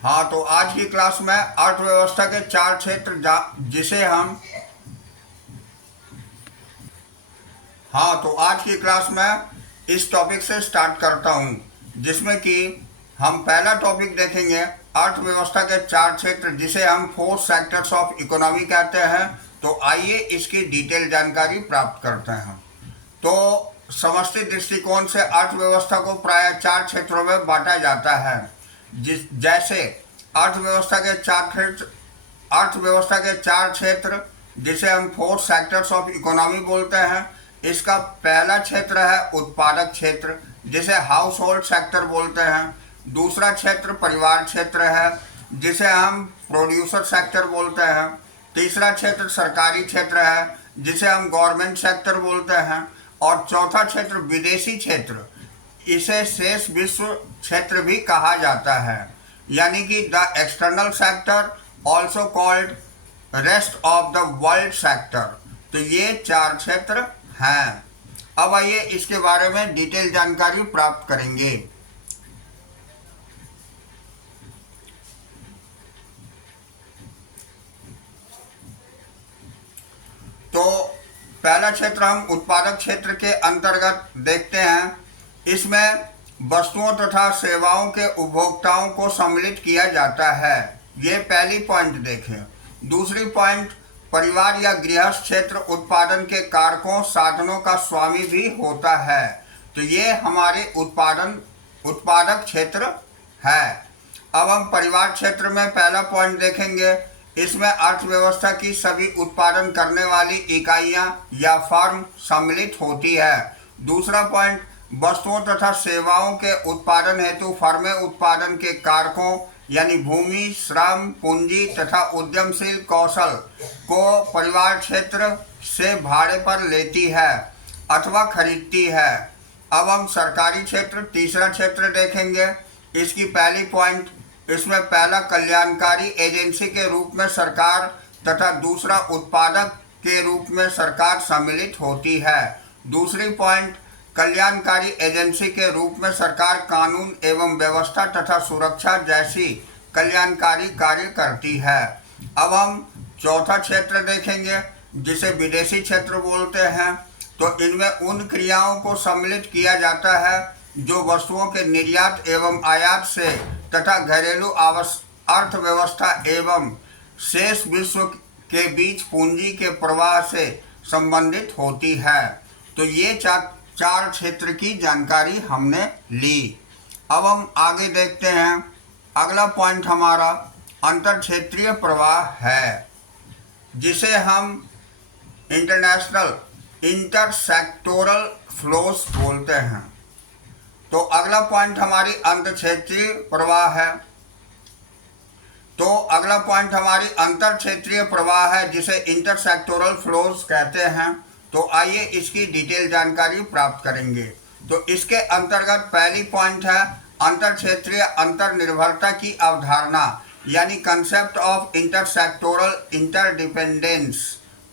हाँ, तो आज की क्लास में अर्थव्यवस्था के चार क्षेत्र जिसे हम हाँ, तो आज की क्लास में इस टॉपिक से स्टार्ट करता हूँ, जिसमें कि हम पहला टॉपिक देखेंगे अर्थव्यवस्था के चार क्षेत्र जिसे हम फोर सेक्टर्स ऑफ इकोनॉमी कहते हैं। तो आइए इसकी डिटेल जानकारी प्राप्त करते हैं। तो समष्टि दृष्टिकोण से अर्थव्यवस्था को प्राय चार क्षेत्रों में बांटा जाता है। जैसे अर्थव्यवस्था के चार क्षेत्र जिसे हम फोर सेक्टर्स ऑफ इकोनॉमी बोलते हैं। इसका पहला क्षेत्र है उत्पादक क्षेत्र, जिसे हाउस होल्ड सेक्टर बोलते हैं। दूसरा क्षेत्र परिवार क्षेत्र है, जिसे हम प्रोड्यूसर सेक्टर बोलते हैं। तीसरा क्षेत्र सरकारी क्षेत्र है, जिसे हम गवर्नमेंट सेक्टर बोलते हैं। और चौथा क्षेत्र विदेशी क्षेत्र, इसे शेष विश्व क्षेत्र भी कहा जाता है, यानी कि the external sector, also called rest of the world sector. तो ये चार क्षेत्र हैं। अब आइए इसके बारे में डिटेल जानकारी प्राप्त करेंगे। तो पहला क्षेत्र हम उत्पादक क्षेत्र के अंतर्गत देखते हैं। इसमें वस्तुओं तथा सेवाओं के उपभोक्ताओं को सम्मिलित किया जाता है। ये पहली पॉइंट देखें। दूसरी पॉइंट, परिवार या गृहस्थ क्षेत्र उत्पादन के कारकों साधनों का स्वामी भी होता है। तो ये हमारे उत्पादक क्षेत्र है। अब हम परिवार क्षेत्र में पहला पॉइंट देखेंगे। इसमें अर्थव्यवस्था की सभी उत्पादन करने वाली इकाइयां या फर्म सम्मिलित होती है। दूसरा पॉइंट, वस्तुओं तथा सेवाओं के उत्पादन हेतु फर्में उत्पादन के कारकों यानी भूमि, श्रम, पूंजी तथा उद्यमशील कौशल को परिवार क्षेत्र से भाड़े पर लेती है अथवा खरीदती है। अब हम सरकारी क्षेत्र, तीसरा क्षेत्र देखेंगे। इसकी पहली पॉइंट, इसमें पहला कल्याणकारी एजेंसी के रूप में सरकार तथा दूसरा उत्पादक के रूप में सरकार सम्मिलित होती है। दूसरी पॉइंट, कल्याणकारी एजेंसी के रूप में सरकार कानून एवं व्यवस्था तथा सुरक्षा जैसी कल्याणकारी कार्य करती है। अब हम चौथा क्षेत्र देखेंगे, जिसे विदेशी क्षेत्र बोलते हैं। तो इनमें उन क्रियाओं को सम्मिलित किया जाता है जो वस्तुओं के निर्यात एवं आयात से तथा घरेलू अर्थव्यवस्था एवं शेष विश्व के बीच पूंजी के प्रवाह से संबंधित होती है। तो ये चार क्षेत्र की जानकारी हमने ली। अब हम आगे देखते हैं। अगला पॉइंट हमारा अंतर क्षेत्रीय प्रवाह है, जिसे हम इंटरसेक्टोरल फ्लोस बोलते हैं। तो अगला पॉइंट हमारी अंतर क्षेत्रीय प्रवाह है। अंतर क्षेत्रीय प्रवाह है, जिसे इंटरसेक्टोरल फ्लोस कहते हैं। तो आइए इसकी डिटेल जानकारी प्राप्त करेंगे। तो इसके अंतर्गत पहली पॉइंट है अंतर क्षेत्रीय अंतर्निर्भरता की अवधारणा, यानी कंसेप्ट ऑफ इंटरसेक्टोरल इंटरडिपेंडेंस।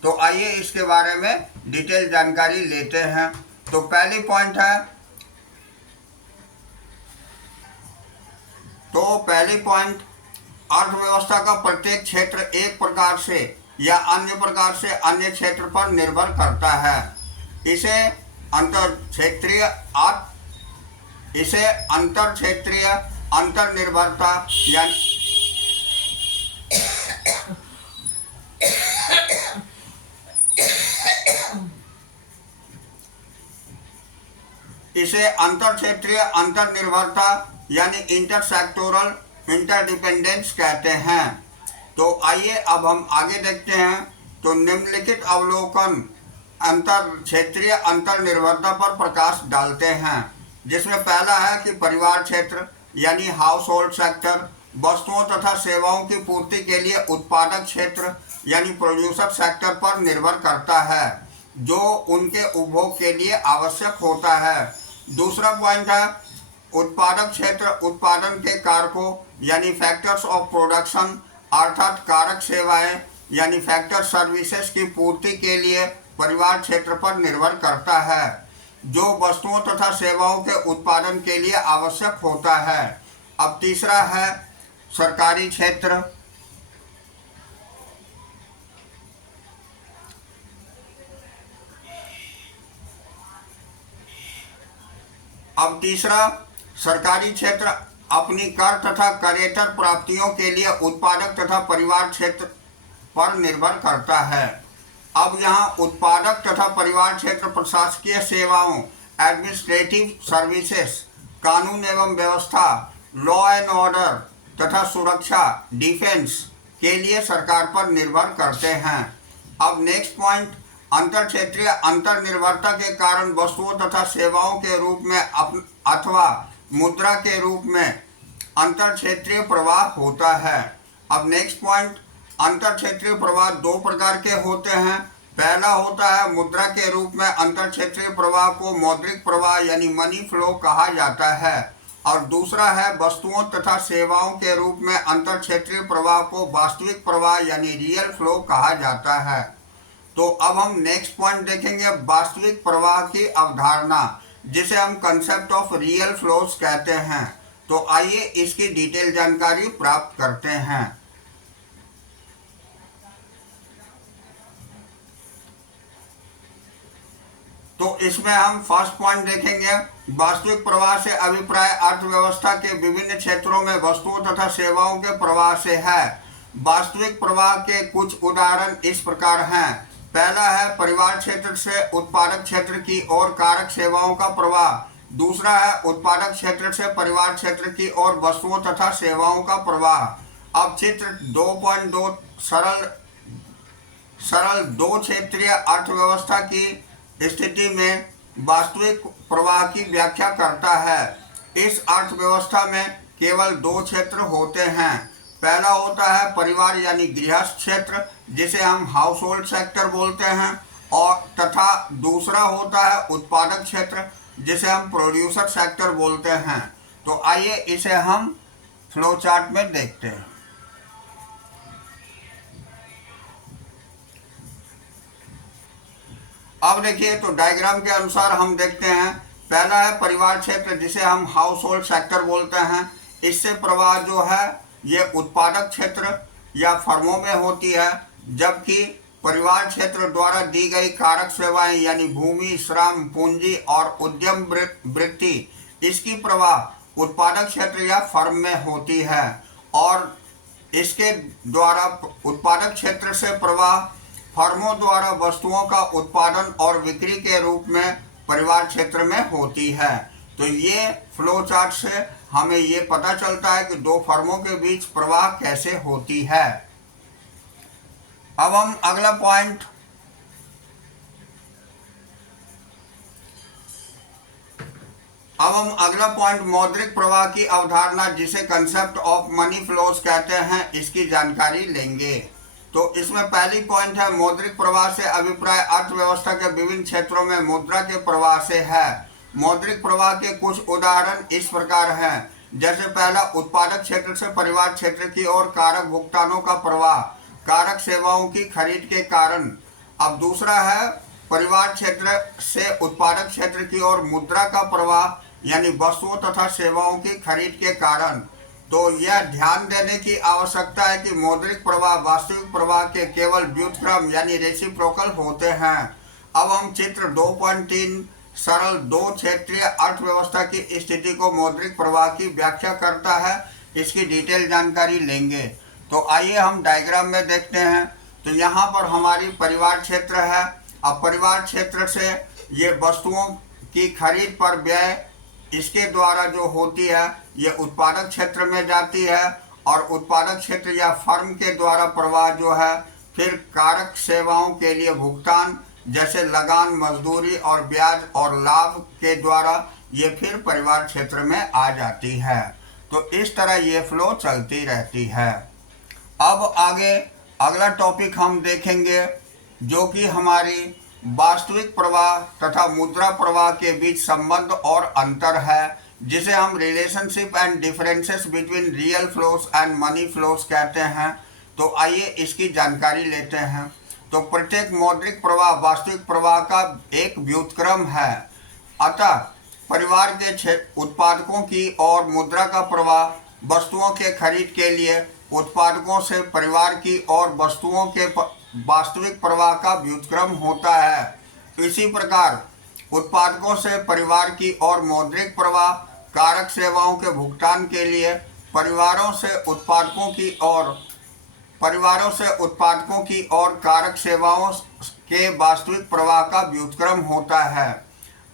तो आइए इसके बारे में डिटेल जानकारी लेते हैं। तो पहली पॉइंट अर्थव्यवस्था का प्रत्येक क्षेत्र एक प्रकार से या अन्य प्रकार से अन्य क्षेत्र पर निर्भर करता है। इसे अंतर क्षेत्रीय अंतर्निर्भरता यानी इंटरसेक्टोरल इंटरडिपेंडेंस कहते हैं। तो आइए अब हम आगे देखते हैं। तो निम्नलिखित अवलोकन अंतर क्षेत्रीय अंतर्निर्भरता पर प्रकाश डालते हैं, जिसमें पहला है कि परिवार क्षेत्र यानी हाउस होल्ड सेक्टर वस्तुओं तथा सेवाओं की पूर्ति के लिए उत्पादक क्षेत्र यानी प्रोड्यूसर सेक्टर पर निर्भर करता है, जो उनके उपभोग के लिए आवश्यक होता है। दूसरा पॉइंट है उत्पादक क्षेत्र उत्पादन के कारकों यानी फैक्टर्स ऑफ प्रोडक्शन अर्थात कारक सेवाएं यानी फैक्टर सर्विसेज की पूर्ति के लिए परिवार क्षेत्र पर निर्भर करता है, जो वस्तुओं तथा सेवाओं के उत्पादन के लिए आवश्यक होता है। अब तीसरा है सरकारी क्षेत्र, अब तीसरा, सरकारी क्षेत्र अपनी कर तथा करेतर प्राप्तियों के लिए उत्पादक तथा परिवार क्षेत्र पर निर्भर करता है। अब यहाँ उत्पादक तथा परिवार क्षेत्र प्रशासकीय सेवाओं, एडमिनिस्ट्रेटिव सर्विसेज, कानून एवं व्यवस्था, लॉ एंड ऑर्डर तथा सुरक्षा, डिफेंस के लिए सरकार पर निर्भर करते हैं। अब नेक्स्ट पॉइंट, अंतर क्षेत्रीय अंतर्निर्भरता के कारण वस्तुओं तथा सेवाओं के रूप में अथवा मुद्रा के रूप में अंतर क्षेत्रीय प्रवाह होता है। अब नेक्स्ट पॉइंट, अंतर क्षेत्रीय प्रवाह दो प्रकार के होते हैं। पहला होता है मुद्रा के रूप में अंतर क्षेत्रीय प्रवाह को मौद्रिक प्रवाह यानी मनी फ्लो कहा जाता है, और दूसरा है वस्तुओं तथा सेवाओं के रूप में अंतर क्षेत्रीय प्रवाह को वास्तविक प्रवाह यानी रियल फ्लो कहा जाता है। तो अब हम नेक्स्ट पॉइंट देखेंगे, वास्तविक प्रवाह की अवधारणा, जिसे हम कंसेप्ट ऑफ रियल फ्लोस कहते हैं। तो आइए इसकी डिटेल जानकारी प्राप्त करते हैं। तो इसमें हम फर्स्ट पॉइंट देखेंगे, वास्तविक प्रवाह से अभिप्राय अर्थव्यवस्था के विभिन्न क्षेत्रों में वस्तुओं तथा सेवाओं के प्रवाह से है। वास्तविक प्रवाह के कुछ उदाहरण इस प्रकार हैं। पहला है परिवार क्षेत्र से उत्पादक क्षेत्र की ओर कारक सेवाओं का प्रवाह। दूसरा है उत्पादक क्षेत्र से परिवार क्षेत्र की ओर वस्तुओं तथा सेवाओं का प्रवाह। अब चित्र 2.2 सरल दो क्षेत्रीय अर्थव्यवस्था की स्थिति में वास्तविक प्रवाह की व्याख्या करता है। इस अर्थव्यवस्था में केवल दो क्षेत्र होते हैं। पहला होता है परिवार यानी गृहस्थ क्षेत्र, जिसे हम हाउस होल्ड सेक्टर बोलते हैं, और तथा दूसरा होता है उत्पादक क्षेत्र, जिसे हम प्रोड्यूसर सेक्टर बोलते हैं। तो आइए इसे हम फ्लो चार्ट में देखते हैं। अब देखिए, तो डायग्राम के अनुसार हम देखते हैं, पहला है परिवार क्षेत्र, जिसे हम हाउस होल्ड सेक्टर बोलते हैं। इससे प्रवाह जो है ये उत्पादक क्षेत्र या फर्मों में होती है, जबकि परिवार क्षेत्र द्वारा दी गई कारक सेवाएं यानी भूमि, श्रम, पूंजी और उद्यम वृत्ति, इसकी प्रवाह उत्पादक क्षेत्र या फर्म में होती है। और इसके द्वारा उत्पादक क्षेत्र से प्रवाह फर्मों द्वारा वस्तुओं का उत्पादन और बिक्री के रूप में परिवार क्षेत्र में होती है। तो ये फ्लो चार्ट से हमें ये पता चलता है कि दो फर्मों के बीच प्रवाह कैसे होती है। अब हम अगला पॉइंट मौद्रिक प्रवाह की अवधारणा, जिसे कंसेप्ट ऑफ मनी फ्लोज कहते हैं, इसकी जानकारी लेंगे। तो इसमें पहली पॉइंट है मौद्रिक प्रवाह से अभिप्राय अर्थव्यवस्था के विभिन्न क्षेत्रों में मुद्रा के प्रवाह से है। मौद्रिक प्रवाह के कुछ उदाहरण इस प्रकार हैं, जैसे पहला उत्पादक क्षेत्र से परिवार क्षेत्र की ओर कारक भुगतानों का प्रवाह, कारक सेवाओं की खरीद के कारण। अब दूसरा है परिवार क्षेत्र से उत्पादक क्षेत्र की ओर मुद्रा का प्रवाह, यानी वस्तुओं तथा सेवाओं की खरीद के कारण। तो यह ध्यान देने की आवश्यकता है कि मौद्रिक प्रवाह वास्तविक प्रवाह के केवल व्युत्क्रम यानी रेसिप्रोकल होते हैं। अब हम चित्र 2.3 सरल दो क्षेत्रीय अर्थव्यवस्था की स्थिति को मौद्रिक प्रवाह की व्याख्या करता है, इसकी डिटेल जानकारी लेंगे। तो आइए हम डायग्राम में देखते हैं। तो यहाँ पर हमारी परिवार क्षेत्र है। अब परिवार क्षेत्र से ये वस्तुओं की खरीद पर व्यय इसके द्वारा जो होती है ये उत्पादक क्षेत्र में जाती है, और उत्पादक क्षेत्र या फर्म के द्वारा प्रवाह जो है फिर कारक सेवाओं के लिए भुगतान, जैसे लगान, मजदूरी और ब्याज और लाभ के द्वारा ये फिर परिवार क्षेत्र में आ जाती है। तो इस तरह ये फ्लो चलती रहती है। अब आगे अगला टॉपिक हम देखेंगे, जो कि हमारी वास्तविक प्रवाह तथा मुद्रा प्रवाह के बीच संबंध और अंतर है, जिसे हम relationship and differences between real flows and money flows कहते हैं। तो आइए इसकी जानकारी लेते हैं। तो प्रत्येक मौद्रिक प्रवाह वास्तविक प्रवाह का एक व्युत्क्रम है। अतः परिवार के उत्पादकों की और मुद्रा का प्रवाह वस्तुओं के खरीद के लिए उत्पादकों से परिवार की और वस्तुओं के वास्तविक प्रवाह का व्युत्क्रम होता है। इसी प्रकार उत्पादकों से परिवार की और मौद्रिक प्रवाह कारक सेवाओं के भुगतान के लिए परिवारों से उत्पादकों की और कारक सेवाओं के वास्तविक प्रवाह का व्युत्क्रम होता है।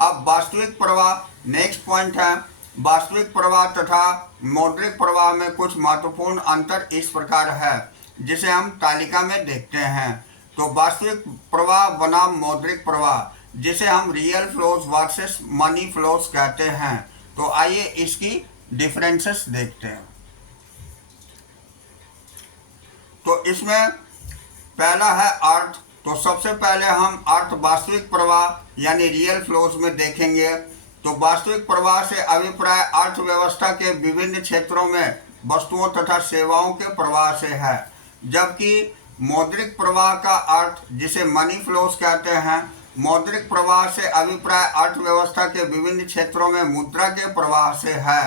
अब वास्तविक प्रवाह नेक्स्ट पॉइंट है। वास्तविक प्रवाह तथा मौद्रिक प्रवाह में कुछ महत्वपूर्ण अंतर इस प्रकार है, जिसे हम तालिका में देखते हैं। तो वास्तविक प्रवाह बनाम मौद्रिक प्रवाह, जिसे हम real flows versus money flows कहते हैं। तो आइए इसकी डिफरेंसेस देखते हैं। तो इसमें पहला है अर्थ। तो सबसे पहले हम अर्थ वास्तविक प्रवाह यानी रियल फ्लोज में देखेंगे। तो वास्तविक प्रवाह से अभिप्राय अर्थव्यवस्था के विभिन्न क्षेत्रों में वस्तुओं तथा सेवाओं के प्रवाह से है, जबकि मौद्रिक प्रवाह का अर्थ, जिसे मनी फ्लोज कहते हैं, मौद्रिक प्रवाह से अभिप्राय अर्थव्यवस्था के विभिन्न क्षेत्रों में मुद्रा के प्रवाह से है।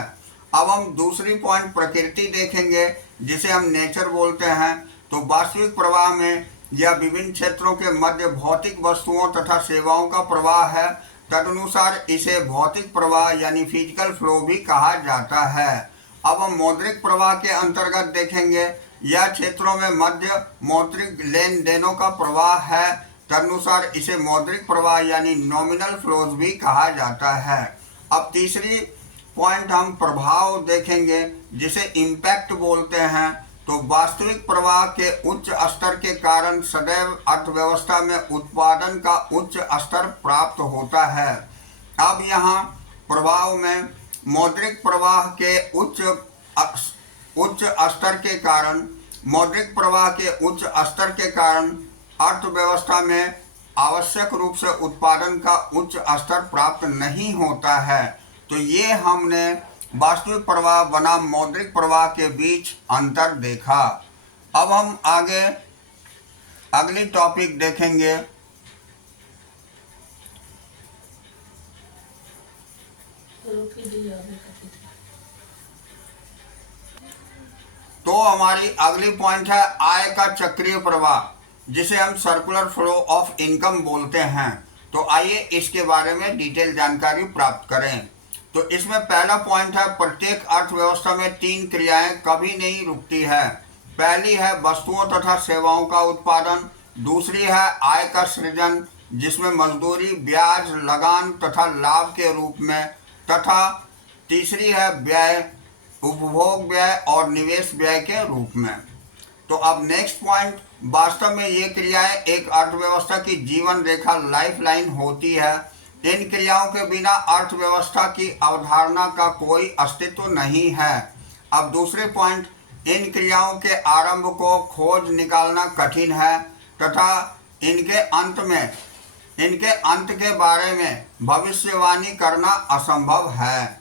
अब हम दूसरी पॉइंट प्रकृति देखेंगे, जिसे हम नेचर बोलते हैं। तो वास्तविक प्रवाह में यह विभिन्न क्षेत्रों के मध्य भौतिक वस्तुओं तथा सेवाओं का प्रवाह है। तदनुसार इसे भौतिक प्रवाह यानी फिजिकल फ्लो भी कहा जाता है। अब हम मौद्रिक प्रवाह के अंतर्गत देखेंगे। यह क्षेत्रों में मध्य मौद्रिक लेन देनों का प्रवाह है। तदनुसार इसे मौद्रिक प्रवाह यानी नॉमिनल फ्लोज भी कहा जाता है। अब तीसरी पॉइंट हम प्रभाव देखेंगे, जिसे इम्पैक्ट बोलते हैं। तो वास्तविक प्रवाह के उच्च स्तर के कारण सदैव अर्थव्यवस्था में उत्पादन का उच्च स्तर प्राप्त होता है। अब यहाँ प्रभाव में मौद्रिक प्रवाह के उच्च स्तर के कारण अर्थव्यवस्था में आवश्यक रूप से उत्पादन का उच्च स्तर प्राप्त नहीं होता है। तो ये हमने वास्तविक प्रवाह बनाम मौद्रिक प्रवाह के बीच अंतर देखा। अब हम आगे अगली टॉपिक देखेंगे। तो हमारी अगली पॉइंट है आय का चक्रीय प्रवाह, जिसे हम सर्कुलर फ्लो ऑफ इनकम बोलते हैं। तो आइए इसके बारे में डिटेल जानकारी प्राप्त करें। तो इसमें पहला पॉइंट है, प्रत्येक अर्थव्यवस्था में तीन क्रियाएं कभी नहीं रुकती है। पहली है वस्तुओं तथा सेवाओं का उत्पादन, दूसरी है आय का सृजन, जिसमें मजदूरी, ब्याज, लगान तथा लाभ के रूप में, तथा तीसरी है व्यय, उपभोग व्यय और निवेश व्यय के रूप में। तो अब नेक्स्ट पॉइंट, वास्तव में ये क्रियाएं एक अर्थव्यवस्था की जीवन रेखा लाइफलाइन होती है। इन क्रियाओं के बिना अर्थव्यवस्था की अवधारणा का कोई अस्तित्व नहीं है। अब दूसरे पॉइंट, इन क्रियाओं के आरंभ को खोज निकालना कठिन है तथा इनके अंत के बारे में भविष्यवाणी करना असंभव है।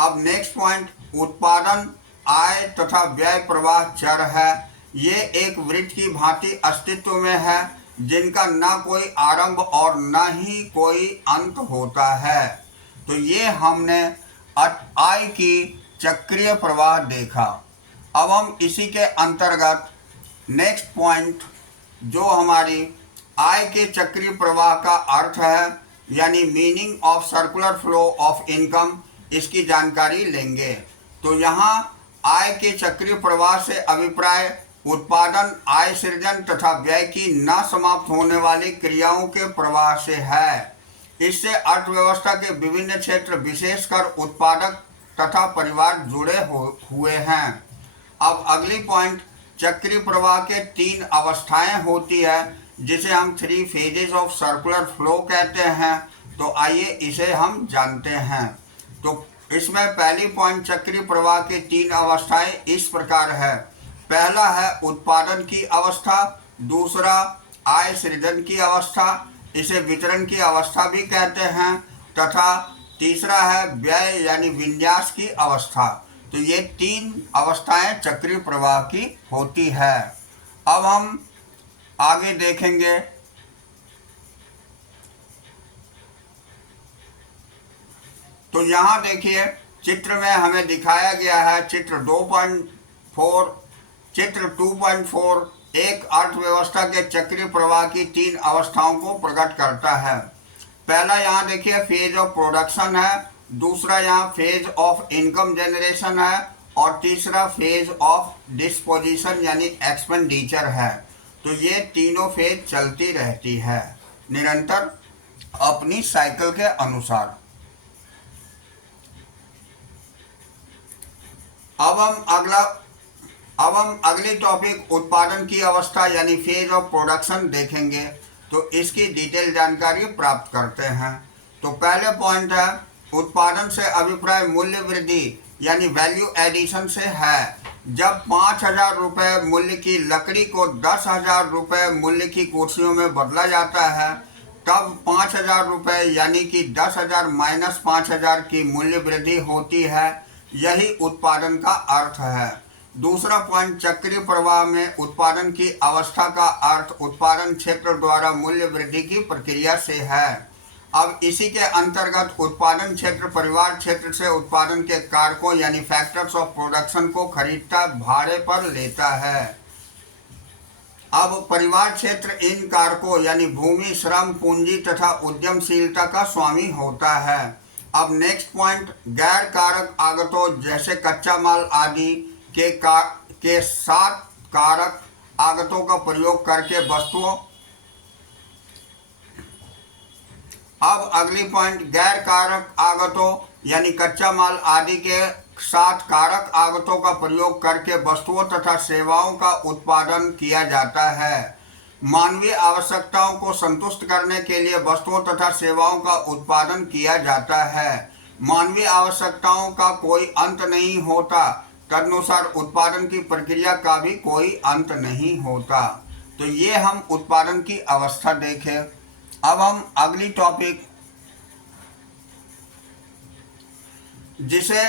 अब नेक्स्ट पॉइंट, उत्पादन, आय तथा व्यय प्रवाह चर है। ये एक वृत्त की भांति अस्तित्व में है, जिनका ना कोई आरंभ और ना ही कोई अंत होता है। तो ये हमने आय की चक्रीय प्रवाह देखा। अब हम इसी के अंतर्गत नेक्स्ट पॉइंट, जो हमारी आय के चक्रीय प्रवाह का अर्थ है, यानी meaning of circular flow of income, इसकी जानकारी लेंगे। तो यहाँ आय के चक्रीय प्रवाह से अभिप्राय उत्पादन, आय सृजन तथा व्यय की न समाप्त होने वाली क्रियाओं के प्रवाह से है। इससे अर्थव्यवस्था के विभिन्न क्षेत्र, विशेषकर उत्पादक तथा परिवार जुड़े हुए हैं। अब अगली पॉइंट, चक्रीय प्रवाह के तीन अवस्थाएं होती है, जिसे हम 3 फेजेस ऑफ सर्कुलर फ्लो कहते हैं। तो आइए इसे हम जानते हैं। तो इसमें पहली पॉइंट, चक्रीय प्रवाह की तीन अवस्थाएं इस प्रकार है। पहला है उत्पादन की अवस्था, दूसरा आय सृजन की अवस्था, इसे वितरण की अवस्था भी कहते हैं, तथा तीसरा है व्यय यानी विन्यास की अवस्था। तो ये तीन अवस्थाएं चक्रीय प्रवाह की होती है। अब हम आगे देखेंगे। तो यहाँ देखिए, चित्र में हमें दिखाया गया है चित्र 2.4 चित्र 2.4 एक अर्थव्यवस्था के चक्रीय प्रवाह की 3 अवस्थाओं को प्रकट करता है। पहला यहाँ देखिए फेज ऑफ प्रोडक्शन है, दूसरा यहाँ फेज ऑफ इनकम जनरेशन है और तीसरा फेज ऑफ डिस्पोजिशन यानी एक्सपेंडिचर है। तो ये तीनों फेज चलती रहती है निरंतर अपनी साइकिल के अनुसार। अब हम अगली टॉपिक उत्पादन की अवस्था यानी फेज ऑफ प्रोडक्शन देखेंगे। तो इसकी डिटेल जानकारी प्राप्त करते हैं। तो पहले पॉइंट है उत्पादन से अभिप्राय मूल्य वृद्धि यानी वैल्यू एडिशन से है। जब 5,000 रुपये मूल्य की लकड़ी को 10,000 रुपये मूल्य की कुर्सियों में बदला जाता है तब 5,000 रुपये यानी कि 10,000 माइनस 5,000 की मूल्य वृद्धि होती है। यही उत्पादन का अर्थ है। दूसरा पॉइंट चक्रीय प्रवाह में उत्पादन की अवस्था का अर्थ उत्पादन क्षेत्र द्वारा मूल्य वृद्धि की प्रक्रिया से है। अब इसी के अंतर्गत उत्पादन क्षेत्र परिवार क्षेत्र से उत्पादन के कारकों यानी फैक्टर्स ऑफ प्रोडक्शन को खरीदता भाड़े पर लेता है। अब परिवार क्षेत्र इन कारकों यानी भूमि, श्रम, पूंजी तथा उद्यमशीलता का स्वामी होता है। अब नेक्स्ट पॉइंट गैर कारक आगतों जैसे कच्चा माल आदि के साथ कारक आगतों का प्रयोग करके वस्तुओं। अब अगली पॉइंट गैर कारक आगतों यानी कच्चा माल आदि के साथ कारक आगतों का प्रयोग करके वस्तुओं तथा सेवाओं का उत्पादन किया जाता है। मानवीय आवश्यकताओं को संतुष्ट करने के लिए वस्तुओं तथा सेवाओं का उत्पादन किया जाता है। मानवीय आवश्यकताओं का कोई अंत नहीं होता, तदनुसार उत्पादन की प्रक्रिया का भी कोई अंत नहीं होता। तो ये हम उत्पादन की अवस्था देखें। अब हम अगली टॉपिक जिसे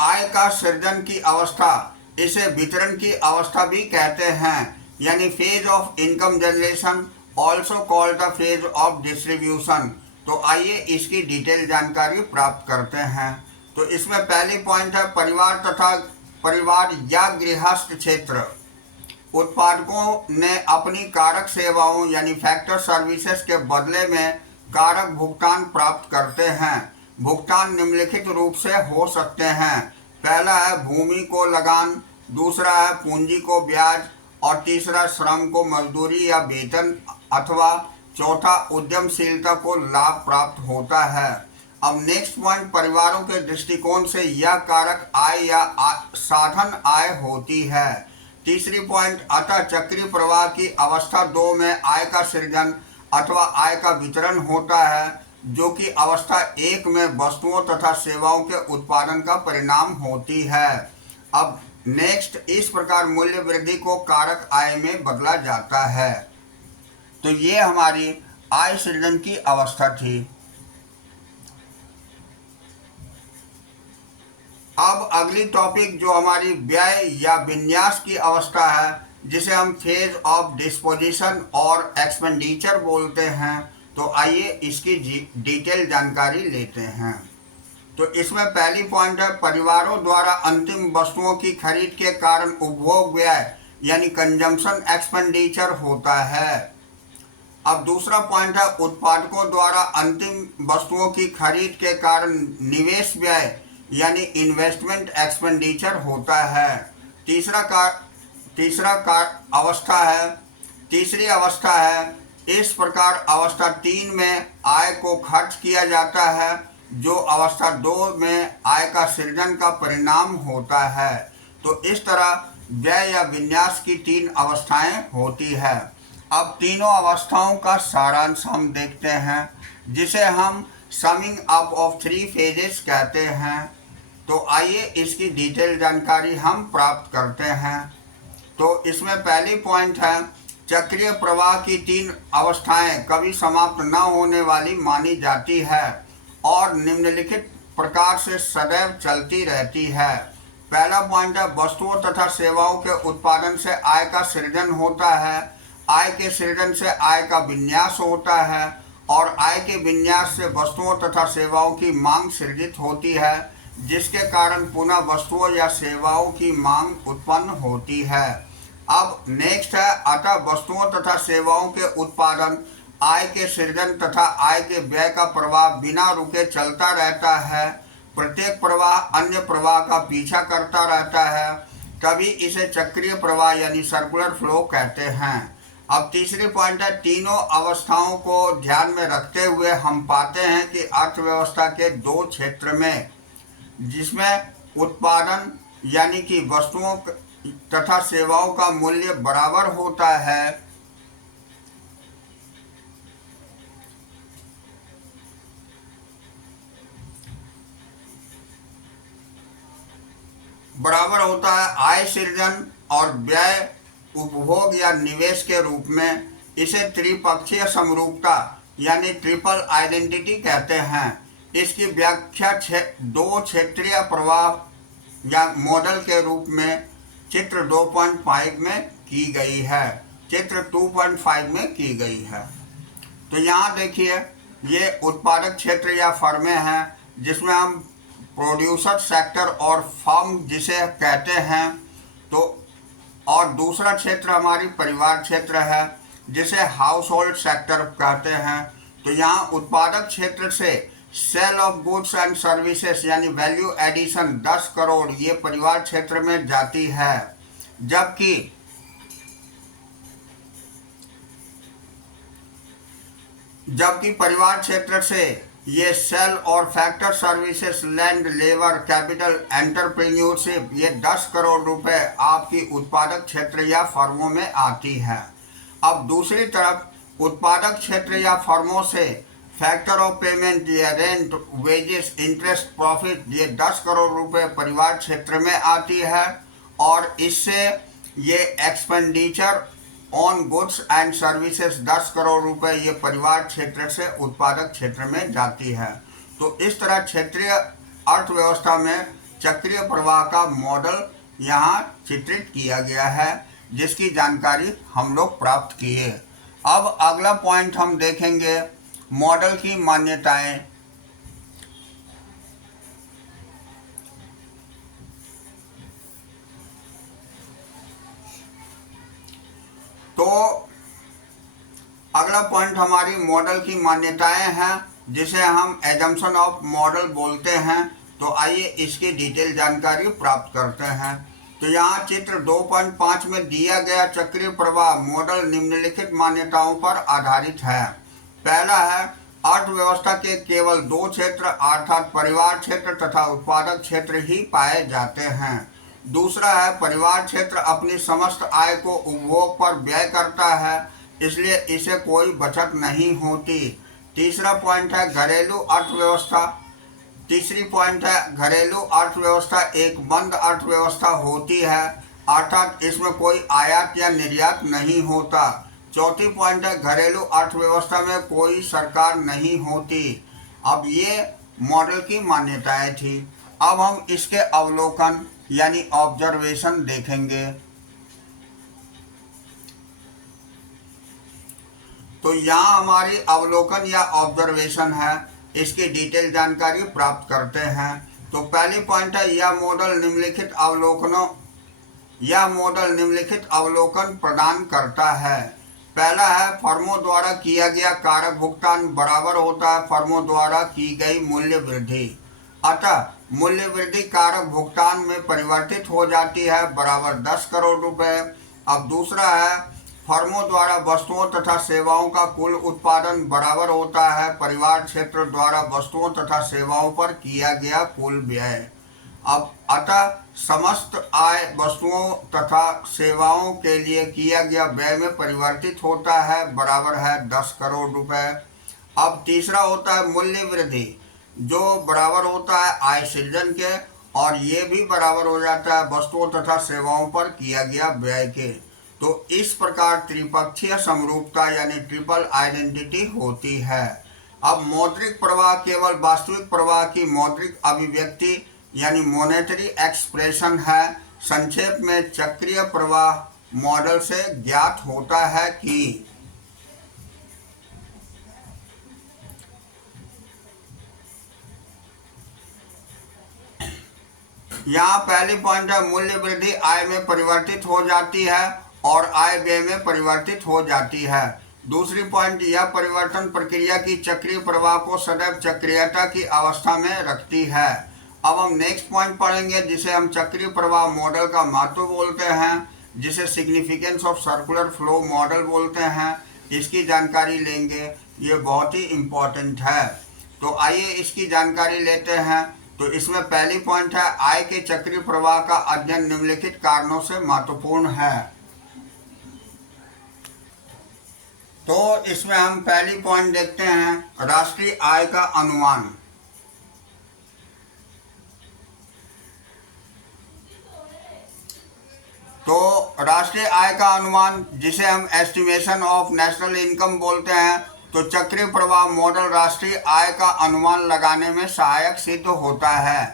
आय का सृजन की अवस्था, इसे वितरण की अवस्था भी कहते हैं यानी phase of income generation, also called the phase of distribution. तो आइए इसकी डिटेल जानकारी प्राप्त करते हैं। तो इसमें पहली पॉइंट है परिवार या गृहस्थ क्षेत्र। उत्पादकों ने अपनी कारक सेवाओं यानी फैक्टर सर्विसेज के बदले में कारक भुगतान प्राप्त करते हैं। भुगतान निम्नलिखित रूप से हो सकते हैं। पहला है भूमि को लगान, दूसरा है पूंजी को ब्याज और तीसरा श्रम को मजदूरी या वेतन अथवा चौथा उद्यमशीलता को लाभ प्राप्त होता है। अब नेक्स्ट पॉइंट परिवारों के दृष्टिकोण से यह कारक आय या साधन आय होती है। तीसरी पॉइंट अतः चक्रीय प्रवाह की अवस्था 2 में आय का सृजन अथवा आय का वितरण होता है, जो कि अवस्था 1 में वस्तुओं तथा सेवाओं के उत्पादन का परिणाम होती है। अब नेक्स्ट इस प्रकार मूल्य वृद्धि को कारक आय में बदला जाता है। तो ये हमारी आय सृजन की अवस्था थी। अब अगली टॉपिक जो हमारी व्यय या विन्यास की अवस्था है, जिसे हम फेज ऑफ डिस्पोजिशन और एक्सपेंडिचर बोलते हैं। तो आइए इसकी डिटेल जानकारी लेते हैं। तो इसमें पहली पॉइंट है परिवारों द्वारा अंतिम वस्तुओं की खरीद के कारण उपभोग व्यय यानी कंजम्पशन एक्सपेंडिचर होता है। अब दूसरा पॉइंट है उत्पादकों द्वारा अंतिम वस्तुओं की खरीद के कारण निवेश व्यय यानी इन्वेस्टमेंट एक्सपेंडिचर होता है। तीसरी अवस्था है इस प्रकार अवस्था 3 में आय को खर्च किया जाता है, जो अवस्था 2 में आय का सृजन का परिणाम होता है। तो इस तरह व्यय या विन्यास की 3 अवस्थाएं होती है। अब तीनों अवस्थाओं का सारांश हम देखते हैं, जिसे हम समिंग अप ऑफ 3 फेजेस कहते हैं। तो आइए इसकी डिटेल जानकारी हम प्राप्त करते हैं। तो इसमें पहली पॉइंट है चक्रीय प्रवाह की 3 अवस्थाएं कभी समाप्त न होने वाली मानी जाती है और निम्नलिखित प्रकार से सदैव चलती रहती है। पहला पॉइंट है वस्तुओं तथा सेवाओं के उत्पादन से आय का सृजन होता है, आय के सृजन से आय का विन्यास होता है और आय के विन्यास से वस्तुओं तथा सेवाओं की मांग सृजित होती है। जिसके कारण पुनः वस्तुओं या सेवाओं की मांग उत्पन्न होती है। अब नेक्स्ट है, अतः वस्तुओं तथा सेवाओं के उत्पादन, आय के सृजन तथा आय के व्यय का प्रवाह बिना रुके चलता रहता है। प्रत्येक प्रवाह अन्य प्रवाह का पीछा करता रहता है, तभी इसे चक्रीय प्रवाह यानी सर्कुलर फ्लो कहते हैं। अब तीसरी पॉइंट है, तीनों अवस्थाओं को ध्यान में रखते हुए हम पाते हैं कि अर्थव्यवस्था के दो क्षेत्र में, जिसमें उत्पादन यानी कि वस्तुओं तथा सेवाओं का मूल्य बराबर होता है, आय सृजन और व्यय उपभोग या निवेश के रूप में। इसे त्रिपक्षीय समरूपता यानी ट्रिपल आइडेंटिटी कहते हैं। इसकी व्याख्या दो क्षेत्रीय प्रवाह या मॉडल के रूप में चित्र 2.5 में की गई है, चित्र 2.5 में की गई है। तो यहाँ देखिए, ये उत्पादक क्षेत्र या फर्में हैं, जिसमें हम प्रोड्यूसर सेक्टर और फर्म जिसे कहते हैं, तो और दूसरा क्षेत्र हमारी परिवार क्षेत्र है, जिसे हाउस होल्ड सेक्टर कहते हैं। तो यहाँ उत्पादक क्षेत्र से sale of goods and services यानी वैल्यू एडिशन 10 करोड़ ये परिवार क्षेत्र में जाती है, जबकि परिवार क्षेत्र से ये सेल और factor services, land, labour, capital, entrepreneurship ये 10 करोड़ रुपए आपकी उत्पादक क्षेत्र या फर्मों में आती है। अब दूसरी तरफ उत्पादक क्षेत्र या फर्मों से फैक्टर ऑफ पेमेंट या रेंट, वेजेस, इंटरेस्ट, प्रॉफिट ये 10 करोड़ रुपए परिवार क्षेत्र में आती है, और इससे ये expenditure on goods and services 10 crore रुपए ये परिवार क्षेत्र से उत्पादक क्षेत्र में जाती है। तो इस तरह क्षेत्रीय अर्थव्यवस्था में चक्रीय प्रवाह का मॉडल यहाँ चित्रित किया गया है, जिसकी जानकारी हम लोग प्राप्त किए। अब अगला पॉइंट हम देखेंगे, मॉडल की मान्यताएं। तो अगला पॉइंट हमारी मॉडल की मान्यताएं हैं, जिसे हम एजम्पशन ऑफ मॉडल बोलते हैं। तो आइए इसकी डिटेल जानकारी प्राप्त करते हैं। तो यहाँ चित्र 2.5 में दिया गया चक्रीय प्रवाह मॉडल निम्नलिखित मान्यताओं पर आधारित है। पहला है, अर्थव्यवस्था के केवल दो क्षेत्र अर्थात परिवार क्षेत्र तथा उत्पादक क्षेत्र ही पाए जाते हैं। दूसरा है, परिवार क्षेत्र अपनी समस्त आय को उपभोग पर व्यय करता है, इसलिए इसे कोई बचत नहीं होती। तीसरी पॉइंट है, घरेलू अर्थव्यवस्था एक बंद अर्थव्यवस्था होती है, अर्थात इसमें कोई आयात या निर्यात नहीं होता। चौथी पॉइंट है, घरेलू अर्थव्यवस्था में कोई सरकार नहीं होती। अब ये मॉडल की मान्यताएं थी। अब हम इसके अवलोकन यानी ऑब्जर्वेशन देखेंगे। तो यहाँ हमारी अवलोकन या ऑब्जर्वेशन है, इसकी डिटेल जानकारी प्राप्त करते हैं। तो पहली पॉइंट है, यह मॉडल निम्नलिखित अवलोकन प्रदान करता है। पहला है, फर्मों द्वारा किया गया कारक भुगतान बराबर होता है फर्मों द्वारा की गई मूल्य वृद्धि, अतः मूल्य वृद्धि कारक भुगतान में परिवर्तित हो जाती है, बराबर 10 करोड़ रुपए। अब दूसरा है, फर्मों द्वारा वस्तुओं तथा सेवाओं का कुल उत्पादन बराबर होता है परिवार क्षेत्र द्वारा वस्तुओं तथा सेवाओं पर किया गया कुल व्यय। अब अतः समस्त आय वस्तुओं तथा सेवाओं के लिए किया गया व्यय में परिवर्तित होता है, बराबर है 10 करोड़ रुपए। अब तीसरा होता है मूल्य वृद्धि, जो बराबर होता है आय सृजन के, और ये भी बराबर हो जाता है वस्तुओं तथा सेवाओं पर किया गया व्यय के। तो इस प्रकार त्रिपक्षीय समरूपता यानी ट्रिपल आइडेंटिटी होती है। अब मौद्रिक प्रवाह केवल वास्तविक प्रवाह की मौद्रिक अभिव्यक्ति यानी मॉनेटरी एक्सप्रेशन है। संक्षेप में चक्रीय प्रवाह मॉडल से ज्ञात होता है कि यहाँ पहली पॉइंट है मूल्य वृद्धि आय में परिवर्तित हो जाती है और आय व्यय में परिवर्तित हो जाती है। दूसरी पॉइंट, यह परिवर्तन प्रक्रिया की चक्रीय प्रवाह को सदैव चक्रीयता की अवस्था में रखती है। अब हम नेक्स्ट पॉइंट पढ़ेंगे जिसे हम चक्रीय प्रवाह मॉडल का महत्व बोलते हैं, जिसे significance of circular flow model बोलते हैं। इसकी जानकारी लेंगे, ये बहुत ही इम्पोर्टेंट है। तो आइए इसकी जानकारी लेते हैं। तो इसमें पहली पॉइंट है, आय के चक्रीय प्रवाह का अध्ययन निम्नलिखित कारणों से महत्वपूर्ण है। तो इसमें हम पहली पॉइंट देखते हैं, राष्ट्रीय आय का अनुमान। तो राष्ट्रीय आय का अनुमान, जिसे हम एस्टिमेशन ऑफ नेशनल इनकम बोलते हैं, तो चक्रीय प्रवाह मॉडल राष्ट्रीय आय का अनुमान लगाने में सहायक सिद्ध होता है।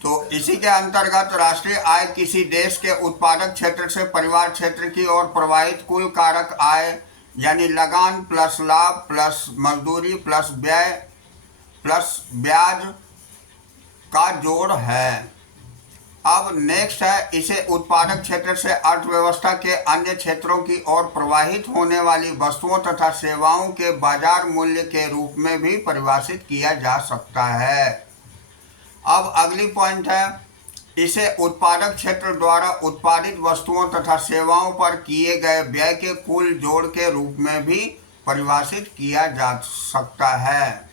तो इसी के अंतर्गत राष्ट्रीय आय किसी देश के उत्पादक क्षेत्र से परिवार क्षेत्र की ओर प्रवाहित कुल कारक आय, यानी लगान प्लस लाभ प्लस मजदूरी प्लस व्यय प्लस ब्याज का जोड़ है। अब नेक्स्ट है, इसे उत्पादक क्षेत्र से अर्थव्यवस्था के अन्य क्षेत्रों की ओर प्रवाहित होने वाली वस्तुओं तथा सेवाओं के बाजार मूल्य के रूप में भी परिभाषित किया जा सकता है। अब अगली पॉइंट है, इसे उत्पादक क्षेत्र द्वारा उत्पादित वस्तुओं तथा सेवाओं पर किए गए व्यय के कुल जोड़ के रूप में भी परिभाषित किया जा सकता है।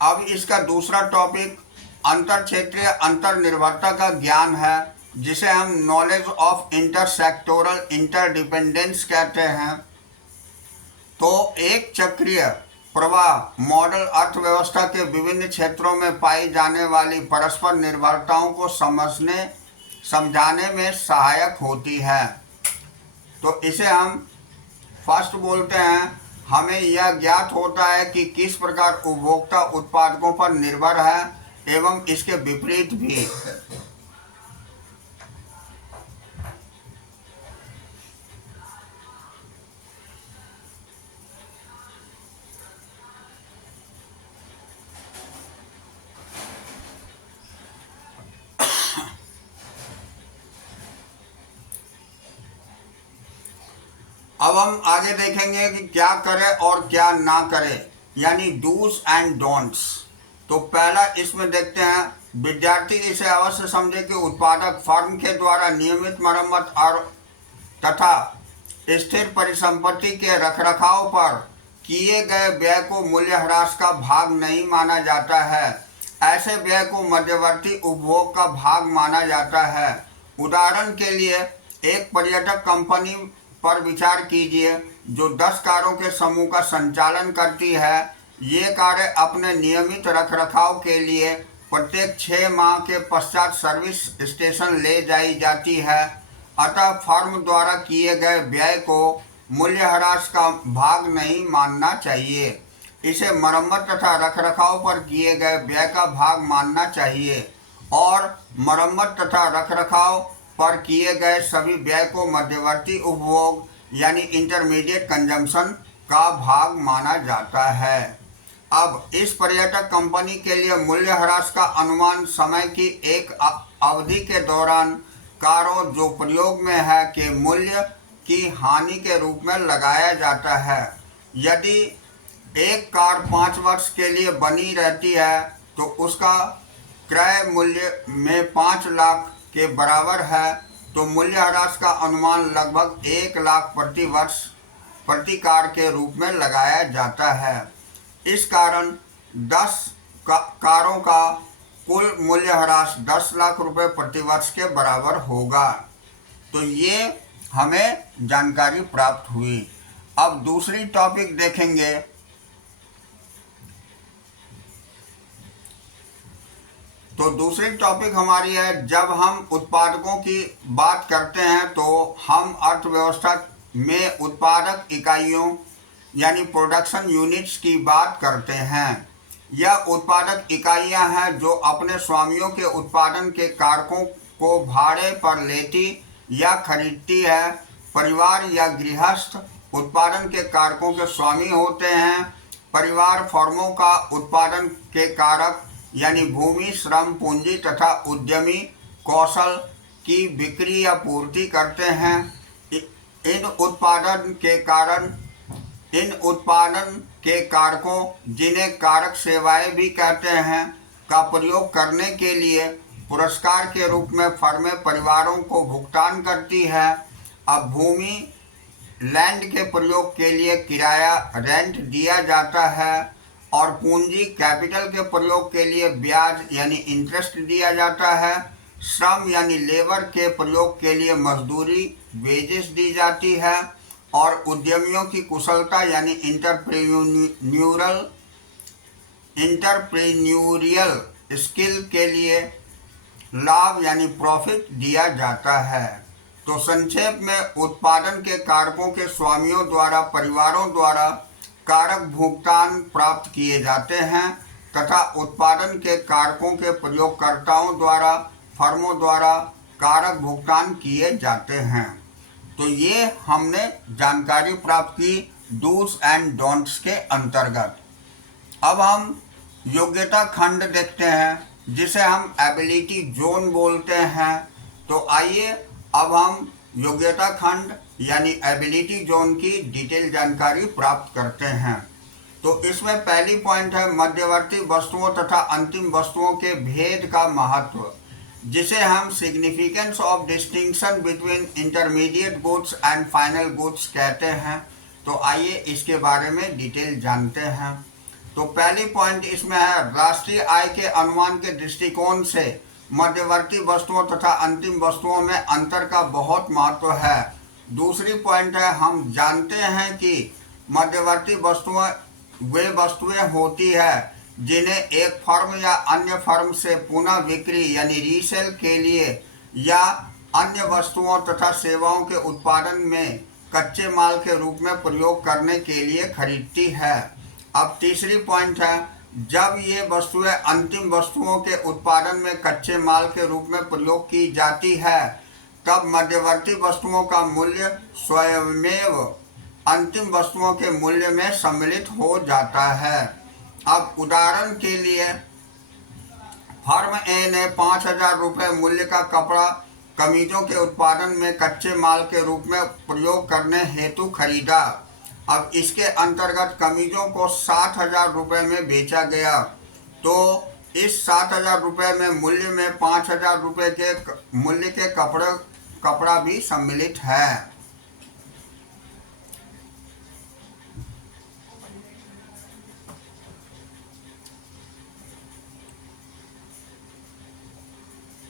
अब इसका दूसरा टॉपिक अंतर क्षेत्रीय अंतर निर्भरता का ज्ञान है, जिसे हम नॉलेज ऑफ इंटरसेक्टोरल इंटरडिपेंडेंस कहते हैं। तो एक चक्रीय प्रवाह मॉडल अर्थव्यवस्था के विभिन्न क्षेत्रों में पाई जाने वाली परस्पर निर्भरताओं को समझाने में सहायक होती है। तो इसे हम फर्स्ट बोलते हैं, हमें यह ज्ञात होता है कि किस प्रकार उपभोक्ता उत्पादकों पर निर्भर है एवं इसके विपरीत भी। अब हम आगे देखेंगे कि क्या करें और क्या ना करें, यानी डूज एंड डोंट्स। तो पहला इसमें देखते हैं, विद्यार्थी इसे अवश्य समझे कि उत्पादक फर्म के द्वारा नियमित मरम्मत और तथा स्थिर परिसंपत्ति के रखरखाव पर किए गए व्यय को मूल्यह्रास का भाग नहीं माना जाता है। ऐसे व्यय को मध्यवर्ती उपभोग का भाग माना जाता है। उदाहरण के लिए एक पर्यटक कंपनी पर विचार कीजिए जो 10 कारों के समूह का संचालन करती है। ये कारें अपने नियमित रखरखाव के लिए प्रत्येक 6 माह के पश्चात सर्विस स्टेशन ले जाई जाती है। अतः फर्म द्वारा किए गए व्यय को मूल्यह्रास का भाग नहीं मानना चाहिए। इसे मरम्मत तथा रखरखाव पर किए गए व्यय का भाग मानना चाहिए और मरम्मत तथा रखरखाव पर किए गए सभी व्यय को मध्यवर्ती उपभोग यानी इंटरमीडिएट कंजम्पशन का भाग माना जाता है। अब इस पर्यटक कंपनी के लिए मूल्यह्रास का अनुमान समय की एक अवधि के दौरान कारों जो प्रयोग में है के मूल्य की हानि के रूप में लगाया जाता है। यदि एक कार 5 वर्ष के लिए बनी रहती है तो उसका क्रय मूल्य में 5 लाख के बराबर है, तो मूल्यह्रास का अनुमान लगभग 1 लाख प्रति वर्ष प्रति कार के रूप में लगाया जाता है। इस कारण 10 कारों का कुल मूल्यह्रास 10 लाख रुपए प्रति वर्ष के बराबर होगा। तो ये हमें जानकारी प्राप्त हुई। अब दूसरी टॉपिक देखेंगे। तो दूसरी टॉपिक हमारी है, जब हम उत्पादकों की बात करते हैं तो हम अर्थव्यवस्था में उत्पादक इकाइयों यानी प्रोडक्शन यूनिट्स की बात करते हैं। यह उत्पादक इकाइयां हैं जो अपने स्वामियों के उत्पादन के कारकों को भाड़े पर लेती या खरीदती है परिवार या गृहस्थ उत्पादन के कारकों के स्वामी होते हैं। परिवार फर्मों का उत्पादन के कारक यानी भूमि, श्रम, पूंजी तथा उद्यमी कौशल की बिक्री या पूर्ति करते हैं। इन उत्पादन के कारकों, जिन्हें कारक सेवाएं भी कहते हैं, का प्रयोग करने के लिए पुरस्कार के रूप में फर्में परिवारों को भुगतान करती है। अब भूमि, लैंड के प्रयोग के लिए किराया, रेंट दिया जाता है और पूंजी, कैपिटल के प्रयोग के लिए ब्याज यानी इंटरेस्ट दिया जाता है। श्रम यानी लेबर के प्रयोग के लिए मजदूरी, वेजेस दी जाती है और उद्यमियों की कुशलता यानी इंटरप्रेन्यूरियल स्किल के लिए लाभ यानी प्रॉफिट दिया जाता है। तो संक्षेप में उत्पादन के कारकों के स्वामियों द्वारा परिवारों द्वारा कारक भुगतान प्राप्त किए जाते हैं तथा उत्पादन के कारकों के प्रयोगकर्ताओं द्वारा फर्मों द्वारा कारक भुगतान किए जाते हैं। तो ये हमने जानकारी प्राप्त की डूज एंड डोंट्स के अंतर्गत। अब हम योग्यता खंड देखते हैं जिसे हम एबिलिटी जोन बोलते हैं। तो आइए अब हम योग्यता खंड यानी एबिलिटी जोन की डिटेल जानकारी प्राप्त करते हैं। तो इसमें पहली पॉइंट है मध्यवर्ती वस्तुओं तथा अंतिम वस्तुओं के भेद का महत्व, जिसे हम significance of distinction between intermediate goods and final goods कहते हैं। तो आइए इसके बारे में डिटेल जानते हैं। तो पहली पॉइंट इसमें है राष्ट्रीय आय के अनुमान के दृष्टिकोण से मध्यवर्ती वस्तुओं तथा अंतिम वस्तुओं में अंतर का बहुत महत्व है। दूसरी पॉइंट है हम जानते हैं कि मध्यवर्ती वस्तुएं वे वस्तुएं होती है जिन्हें एक फर्म या अन्य फर्म से पुनः बिक्री यानी रीसेल के लिए या अन्य वस्तुओं तथा सेवाओं के उत्पादन में कच्चे माल के रूप में प्रयोग करने के लिए खरीदती है। अब तीसरी पॉइंट है जब ये वस्तुएं अंतिम वस्तुओं के उत्पादन में कच्चे माल के रूप में प्रयोग की जाती है तब मध्यवर्ती वस्तुओं का मूल्य स्वयमेव अंतिम वस्तुओं के मूल्य में सम्मिलित हो जाता है। अब उदाहरण के लिए फर्म ए ने 5,000 रुपये मूल्य का कपड़ा कमीजों के उत्पादन में कच्चे माल के रूप में प्रयोग करने हेतु खरीदा। अब इसके अंतर्गत कमीजों को 7,000 रुपये में बेचा गया। तो इस 7,000 रुपये में मूल्य में 5,000 रुपये के मूल्य के कपड़ा भी सम्मिलित है।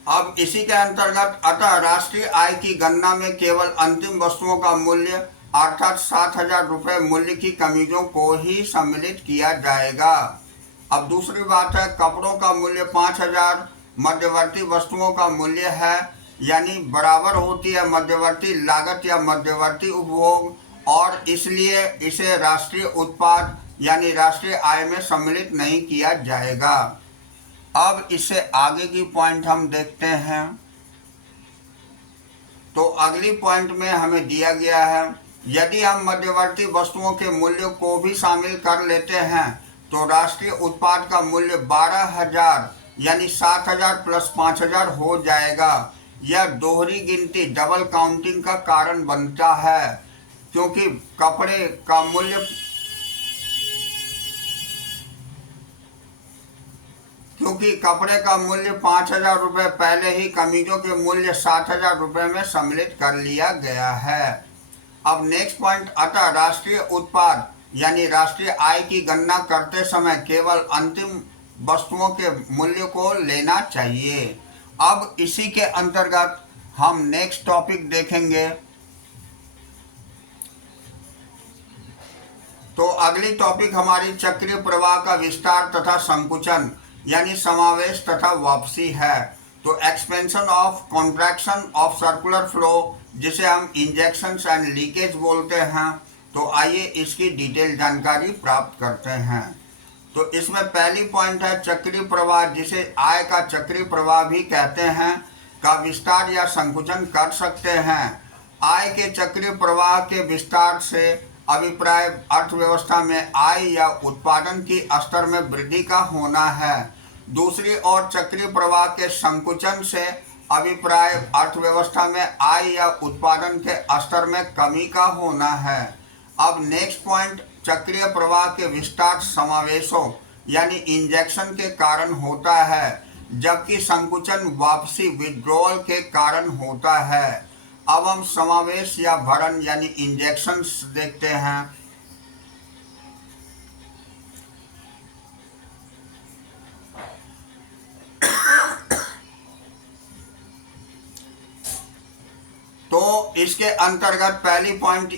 अब इसी के अंतर्गत अतः राष्ट्रीय आय की गणना में केवल अंतिम वस्तुओं का मूल्य अर्थात 7,000 रुपये मूल्य की कमीजों को ही सम्मिलित किया जाएगा। अब दूसरी बात है कपड़ों का मूल्य 5,000 मध्यवर्ती वस्तुओं का मूल्य है यानी बराबर होती है मध्यवर्ती लागत या मध्यवर्ती उपभोग और इसलिए इसे राष्ट्रीय उत्पाद यानी राष्ट्रीय आय में सम्मिलित नहीं किया जाएगा। अब इससे आगे की पॉइंट हम देखते हैं। तो अगली पॉइंट में हमें दिया गया है यदि हम मध्यवर्ती वस्तुओं के मूल्य को भी शामिल कर लेते हैं तो राष्ट्रीय उत्पाद का मूल्य 12,000 यानी 7,000 प्लस 5,000 हो जाएगा। यह दोहरी गिनती डबल काउंटिंग का कारण बनता है क्योंकि कपड़े का मूल्य 5,000 रुपये पहले ही कमीजों के मूल्य 7,000 रुपये में सम्मिलित कर लिया गया है। अब नेक्स्ट पॉइंट अतः राष्ट्रीय उत्पाद यानी राष्ट्रीय आय की गणना करते समय केवल अंतिम वस्तुओं के मूल्य को लेना चाहिए। अब इसी के अंतर्गत हम नेक्स्ट टॉपिक देखेंगे। तो अगली टॉपिक हमारी चक्रीय प्रवाह का विस्तार तथा संकुचन यानी समावेश तथा वापसी है। तो expansion of contraction of circular flow जिसे हम इंजेक्शंस एंड लीकेज बोलते हैं। तो आइए इसकी डिटेल जानकारी प्राप्त करते हैं। तो इसमें पहली पॉइंट है चक्रीय प्रवाह जिसे आय का चक्रीय प्रवाह भी कहते हैं का विस्तार या संकुचन कर सकते हैं। आय के चक्रीय प्रवाह के विस्तार से अभिप्राय अर्थव्यवस्था में आय या उत्पादन की स्तर में वृद्धि का होना है। दूसरी ओर चक्रीय प्रवाह के संकुचन से अभिप्राय अर्थव्यवस्था में आय या उत्पादन के स्तर में कमी का होना है। अब नेक्स्ट पॉइंट, चक्रीय प्रवाह के विस्तार समावेशों यानी इंजेक्शन के कारण होता है, जबकि संकुचन वापसी विड्रॉल के कारण होता है। अब हम समावेश या भरण यानी इंजेक्शंस देखते हैं। तो इसके अंतर्गत पहली पॉइंट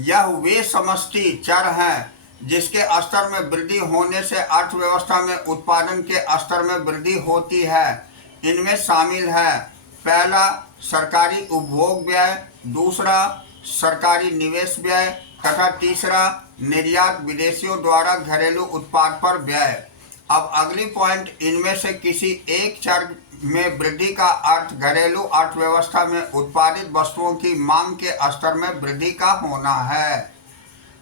यह वे समष्टि चर हैं जिसके स्तर में वृद्धि होने से अर्थव्यवस्था में उत्पादन के स्तर में वृद्धि होती है। इनमें शामिल है, पहला सरकारी उपभोग व्यय, दूसरा सरकारी निवेश व्यय तथा तीसरा निर्यात विदेशियों द्वारा घरेलू उत्पाद पर व्यय। अब अगली पॉइंट, इनमें से किसी एक चर में वृद्धि का अर्थ घरेलू अर्थव्यवस्था में उत्पादित वस्तुओं की मांग के स्तर में वृद्धि का होना है।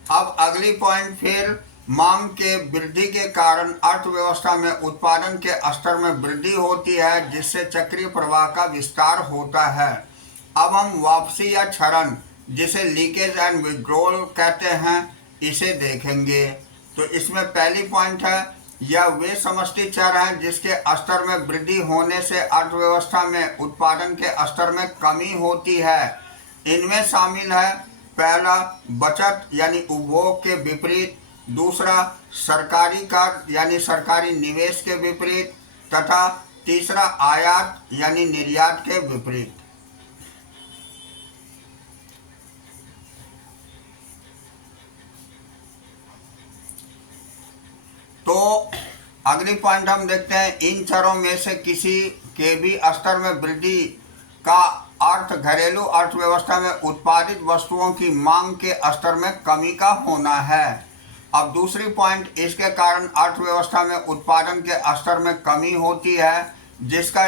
अब अगली पॉइंट, फिर मांग के वृद्धि के कारण अर्थव्यवस्था में उत्पादन के स्तर में वृद्धि होती है, जिससे चक्रीय प्रवाह का विस्तार होता है। अब हम वापसी या क्षरण, जिसे लीकेज एंड विड्रॉल कहते हैं, इसे देखेंगे। तो इसमें पहली पॉइंट है, यह वे समष्टि चर हैं जिसके स्तर में वृद्धि होने से अर्थव्यवस्था में उत्पादन के स्तर में कमी होती है। इनमें शामिल है, पहला बचत यानी उपभोग के विपरीत, दूसरा सरकारी कर यानी सरकारी निवेश के विपरीत तथा तीसरा आयात यानी निर्यात के विपरीत। तो अगली पॉइंट हम देखते हैं, इन चरों में से किसी के भी स्तर में वृद्धि का अर्थ घरेलू अर्थव्यवस्था में उत्पादित वस्तुओं की मांग के स्तर में कमी का होना है। अब दूसरी पॉइंट, इसके कारण अर्थव्यवस्था में उत्पादन के स्तर में कमी होती है, जिसका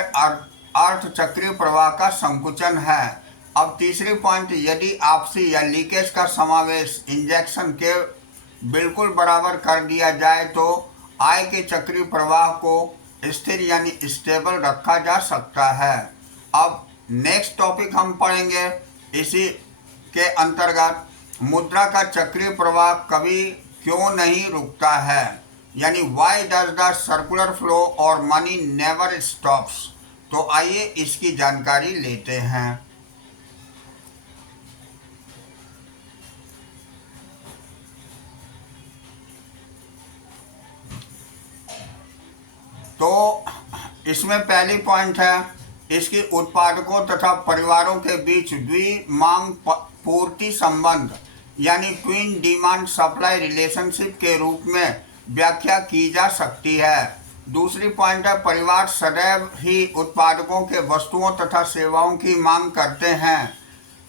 अर्थ चक्रीय प्रवाह का संकुचन है। अब तीसरी पॉइंट, यदि आपसी या लीकेज का समावेश इंजेक्शन के बिल्कुल बराबर कर दिया जाए तो आय के चक्रीय प्रवाह को स्थिर यानी स्टेबल रखा जा सकता है। अब नेक्स्ट टॉपिक हम पढ़ेंगे, इसी के अंतर्गत मुद्रा का चक्रीय प्रवाह कभी क्यों नहीं रुकता है, यानी why does the circular flow और मनी नेवर स्टॉप्स। तो आइए इसकी जानकारी लेते हैं। तो इसमें पहली पॉइंट है, इसकी उत्पादकों तथा परिवारों के बीच द्विमांग पूर्ति संबंध यानी ट्विन डिमांड सप्लाई रिलेशनशिप के रूप में व्याख्या की जा सकती है। दूसरी पॉइंट है, परिवार सदैव ही उत्पादकों के वस्तुओं तथा सेवाओं की मांग करते हैं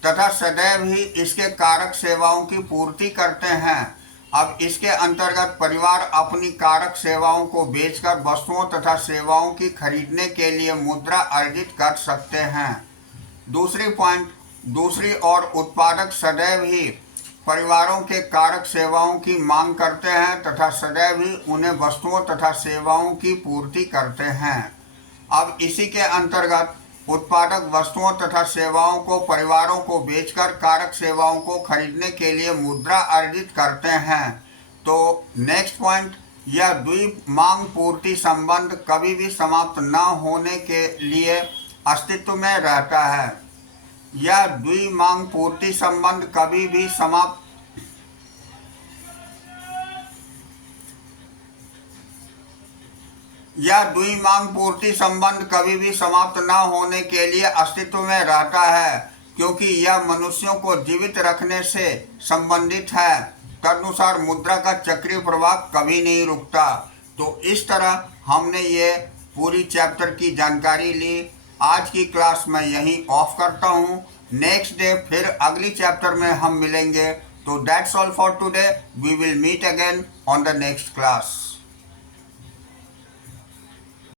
तथा सदैव ही इसके कारक सेवाओं की पूर्ति करते हैं। अब इसके अंतर्गत परिवार अपनी कारक सेवाओं को बेचकर वस्तुओं तथा सेवाओं की खरीदने के लिए मुद्रा अर्जित कर सकते हैं। दूसरी पॉइंट, दूसरी ओर उत्पादक सदैव ही परिवारों के कारक सेवाओं की मांग करते हैं तथा सदैव ही उन्हें वस्तुओं तथा सेवाओं की पूर्ति करते हैं। अब इसी के अंतर्गत उत्पादक वस्तुओं तथा सेवाओं को परिवारों को बेचकर कारक सेवाओं को खरीदने के लिए मुद्रा अर्जित करते हैं। तो नेक्स्ट पॉइंट, यह द्विमांग पूर्ति संबंध कभी भी समाप्त न होने के लिए अस्तित्व में रहता है। यह द्विमांग पूर्ति संबंध कभी भी समाप्त न होने के लिए अस्तित्व में रहता है, क्योंकि यह मनुष्यों को जीवित रखने से संबंधित है। तदनुसार मुद्रा का चक्रीय प्रवाह कभी नहीं रुकता। तो इस तरह हमने ये पूरी चैप्टर की जानकारी ली। आज की क्लास मैं यहीं ऑफ करता हूँ। नेक्स्ट डे फिर अगली चैप्टर में हम मिलेंगे। तो that's all for today. We will meet again on the next class.